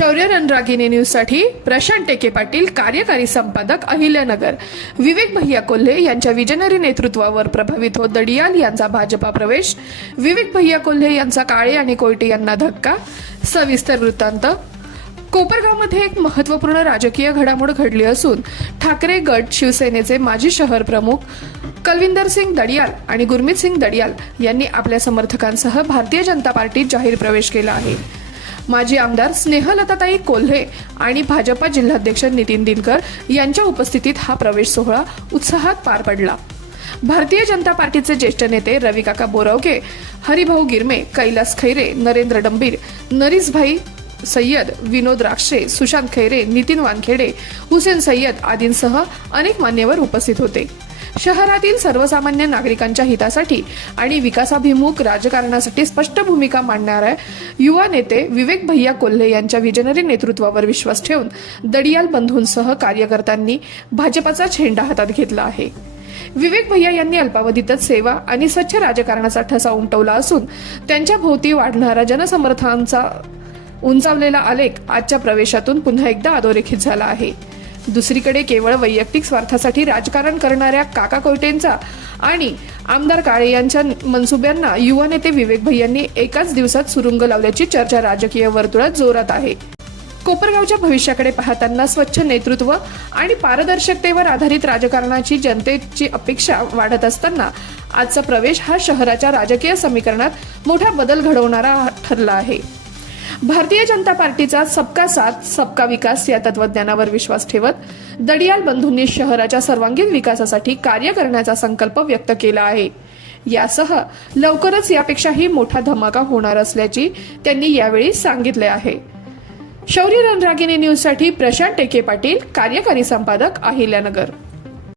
शौर्य रणरागिनी न्यूजसाठी प्रशांत टेके पाटील कार्यकारी संपादक अहिल्यानगर. विवेक भैया कोल्हे यांच्या विजनरी नेतृत्वावर प्रभावित होत दडियाल यांचा भाजपा प्रवेश. विवेक भैया कोल्हे यांचा काळे आणि कोयटे यांना धक्का. सविस्तर वृत्तांत. कोपरगावमध्ये एक महत्त्वपूर्ण राजकीय घडामोड घडली असून ठाकरे गट शिवसेनेचे माजी शहर प्रमुख कलविंदर सिंग दडियाल आणि गुरमीत सिंग दडियाल यांनी आपल्या समर्थकांसह भारतीय जनता पार्टीत जाहीर प्रवेश केला आहे. माजी आमदार स्नेहलताताई कोल्हे आणि भाजपा जिल्हाध्यक्ष नितीन दिनकर यांच्या उपस्थितीत हा प्रवेश सोहळा उत्साहात पार पडला. भारतीय जनता पार्टीचे ज्येष्ठ नेते रविकाका बोरावके हरिभाऊ गिरमे कैलास खैरे नरेंद्र डंबीर नरीसभाई सय्यद विनोद राक्षे सुशांत खैरे नितीन वानखेडे हुसेन सय्यद आदींसह अनेक मान्यवर उपस्थित होते. शहरातील सर्वसामान्य नागरिकांच्या हितासाठी आणि विकासाभिमुख राजकारणासाठी स्पष्ट भूमिका मांडणाऱ्या युवा नेते विवेक भैया कोल्हे यांच्या विजनरी नेतृत्वावर विश्वास ठेवून दडियाल बंधूंसह कार्यकर्त्यांनी भाजपाचा झेंडा हातात घेतला आहे. विवेक भैया यांनी अल्पावधीतच सेवा आणि स्वच्छ राजकारणाचा ठसा उमटवला असून त्यांच्या भोवती वाढणारा जनसमर्थांचा उंचावलेला आलेख आजच्या प्रवेशातून पुन्हा एकदा अधोरेखित झाला आहे. दुसरीकडे केवळ वैयक्तिक स्वार्थासाठी राजकारण करणाऱ्या काका कोयटेंचा आणि आमदार काळे यांच्या मनसुब्यांना युवा नेते विवेक भैयांनी एकाच दिवसात सुरुंग लावल्याची चर्चा राजकीय वर्तुळात जोरात आहे. कोपरगावच्या भविष्याकडे पाहताना स्वच्छ नेतृत्व आणि पारदर्शकतेवर आधारित राजकारणाची जनतेची अपेक्षा वाढत असताना आजचा प्रवेश हा शहराच्या राजकीय समीकरणात मोठा बदल घडवणारा ठरला आहे. भारतीय जनता पार्टीचा सबका साथ सबका विकास या तत्वज्ञानावर विश्वास ठेवत दडियाल बंधूंनी शहराच्या सर्वांगीण विकासासाठी कार्य करण्याचा संकल्प व्यक्त केला आहे. यासह लवकरच यापेक्षाही मोठा धमाका होणार असल्याची त्यांनी यावेळी सांगितले आहे. शौर्य रणरागिनी न्यूजसाठी प्रशांत टेके पाटील कार्यकारी संपादक अहिल्यानगर.